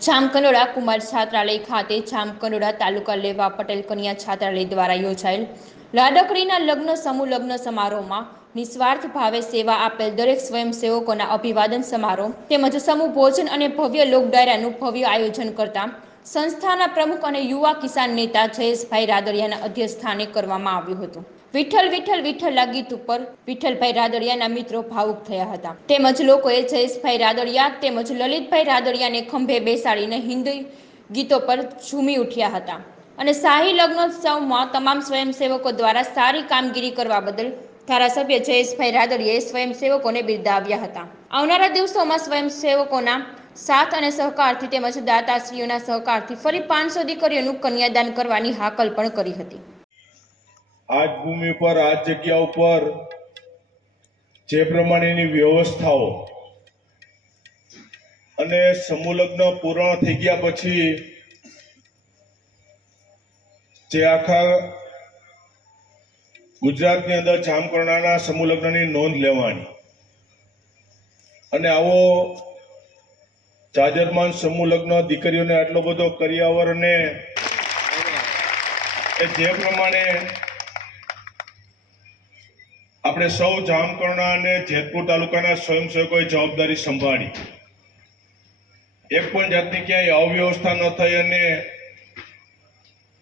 જામકંડોળા કુમાર છાત્રાલય ખાતે જામકંડોળા તાલુકા લેવા પટેલ કન્યા છાત્રાલય દ્વારા યોજાયેલ લાડકડીના લગ્ન સમૂહ લગ્ન સમારોહમાં નિસ્વાર્થ ભાવે સેવા આપેલ દરેક સ્વયંસેવકોના અભિવાદન સમારોહ તેમજ સમૂહ ભોજન અને ભવ્ય લોક ડાયરાનું ભવ્ય આયોજન કરતા સંસ્થાના પ્રમુખ અને યુવા કિસાન નેતા જયેશભાઈ રાદડિયાના અધ્યક્ષસ્થાને કરવામાં આવ્યું હતું. વિઠ્ઠલ વિઠ્ઠલ, વિઠ્ઠલના ગીત ઉપર વિઠ્ઠલભાઈ રાદડિયાના મિત્રો ભાવુક થયા હતા. તેમજ લોકોએ જયેશભાઈ રાદડિયા તેમજ લલિતભાઈ રાદડિયાને ખંભે બેસાડીને હિન્દી ગીતો પર ઝૂમી ઉઠ્યા હતા. અને શાહી લગ્નોત્સવમાં તમામ સ્વયંસેવકો દ્વારા સારી કામગીરી કરવા બદલ ધારાસભ્ય જયેશભાઈ રાદડિયાએ સ્વયંસેવકોને બિરદાવ્યા હતા. આવનારા દિવસોમાં સ્વયંસેવકોના સાથ અને સહકારથી તેમજ દાતાશ્રીઓના સહકારથી ફરી પાંચસો દીકરીઓનું કન્યાદાન કરવાની હાકલ પણ કરી હતી. આજ ભૂમિ પર આ જગ્યા ઉપર જે પ્રમાણેની વ્યવસ્થાઓ અને સમૂહલગ્ન પૂર્ણ થઈ ગયા પછી જે આખા ગુજરાતની અંદર જામકરણાના સમૂહલગ્નની નોંધ લેવાની અને આવો જાજરમાન સમૂહલગ્ન દીકરીઓને આટલો બધો કરિયાવર અને જે પ્રમાણે આપણે સૌ જામકરણા અને જેતપુર તાલુકાના સ્વયંસેવકોએ જવાબદારી સંભાળી. એક પણ જાતની ક્યાંય અવ્યવસ્થા ન થઈ અને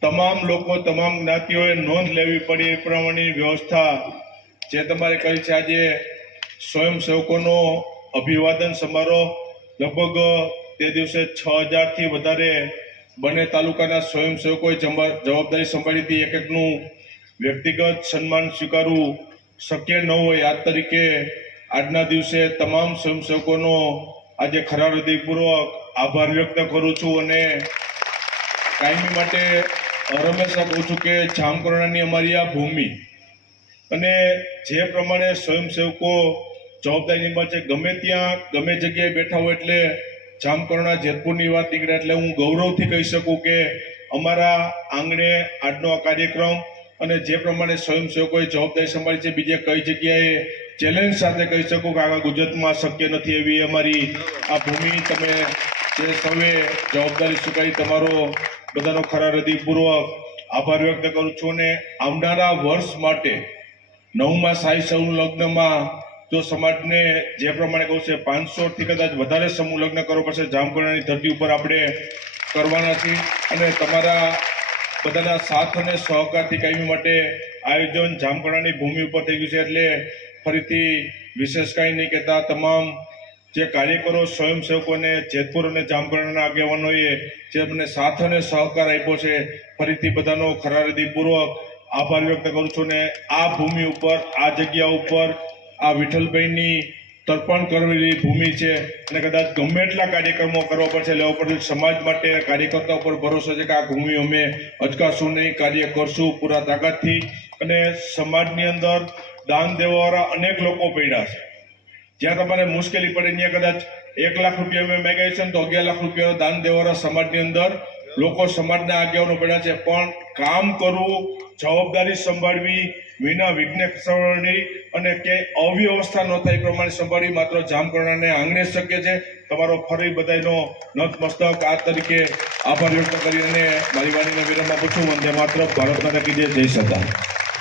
તમામ લોકો, તમામ જ્ઞાતિઓએ નોંધ લેવી પડી એ પ્રમાણેની વ્યવસ્થા જે તમારે કરી છે. આજે સ્વયંસેવકોનો અભિવાદન સમારોહ લગભગ તે દિવસે છ હજારથી વધારે બંને તાલુકાના સ્વયંસેવકોએ જવાબદારી સંભાળી હતી. એક એકનું વ્યક્તિગત સન્માન સ્વીકારવું શક્ય ન હોય. આ તરીકે આજના દિવસે તમામ સ્વયંસેવકોનો આજે ખરા હૃદયપૂર્વક આભાર વ્યક્ત કરું છું અને કાયમી માટે હંમેશા કહું છું કે જામકરણાની અમારી આ ભૂમિ અને જે પ્રમાણે સ્વયંસેવકો જવાબદારી છે. ગમે ત્યાં, ગમે જગ્યાએ બેઠા હોય એટલે જામકરણા જેતપુરની વાત નીકળે એટલે હું ગૌરવથી કહી શકું કે અમારા આંગણે આજનો આ કાર્યક્રમ અને જે પ્રમાણે સ્વયંસેવકોએ જવાબદારી સંભાળી છે, બીજે કઈ જગ્યાએ ચેલેન્જ સાથે કહી શકું કે આખા ગુજરાતમાં શક્ય નથી એવી અમારી આ ભૂમિ. તમે જે સૌએ જવાબદારી સ્વીકારી, તમારો બધાનો ખરા હૃદયપૂર્વક આભાર વ્યક્ત કરું છું અને આવનારા વર્ષ માટે નવમા સાઈ સૌ લગ્નમાં જો સમાજને જે પ્રમાણે કહું છે પાંચસો થી કદાચ વધારે સમૂહ લગ્ન કરવો પડશે. જામકુંડાની ધરતી ઉપર આપણે કરવાના છીએ. અને તમારા બધાના સાથ અને સહકારથી કાયમી માટે આયોજન જામકુંડાની ભૂમિ ઉપર થઈ ગયું છે. એટલે ફરીથી વિશેષ કાંઈ નહીં કહેતા, તમામ જે કાર્યકરો, સ્વયંસેવકોને, જેતપુર અને જામકુંડાના આગેવાનોએ જે મને સાથ અને સહકાર આપ્યો છે, ફરીથી બધાનો ખરા હૃદયપૂર્વક આભાર વ્યક્ત કરું છું. ને આ ભૂમિ ઉપર, આ જગ્યા ઉપર આ વિઠ્ઠલભાઈની તર્પણ કરેલી ભૂમિ છે અને કદાચ ગમે એટલા કાર્યક્રમો કરવા પડશે લેવા પડશે સમાજ માટે કાર્યકર્તા ઉપર ભરોસો છે કે આ ભૂમિ અમે અચકાશું નહીં, કાર્ય કરશું પૂરા તાકાતથી. અને સમાજની અંદર દાન દેવાવાળા અનેક લોકો પડ્યા છે. જ્યાં તમારે મુશ્કેલી પડે, ત્યાં કદાચ એક લાખ રૂપિયા અમે મેગાઈ છે તો અગિયાર લાખ રૂપિયા દાન દેવાવાળા સમાજની અંદર લોકો સમાજના આગેવાનો પડ્યા છે. પણ કામ કરવું, જવાબદારી સંભાળવી વિના વિઘ્ન સંભાળવી અને કે અવ્યવસ્થા ન થાય પ્રમાણે સંભાળવી માત્ર જામકરણાને આંગણે શક્ય છે. તમારો ફરી બધાનો નતમસ્તક. આ તરીકે આભાર વ્યક્ત કરી અને મારી વાણીને વિરામ આપું છું. વંદે માત્ર ભારત માતા કી જય. જય સરદાર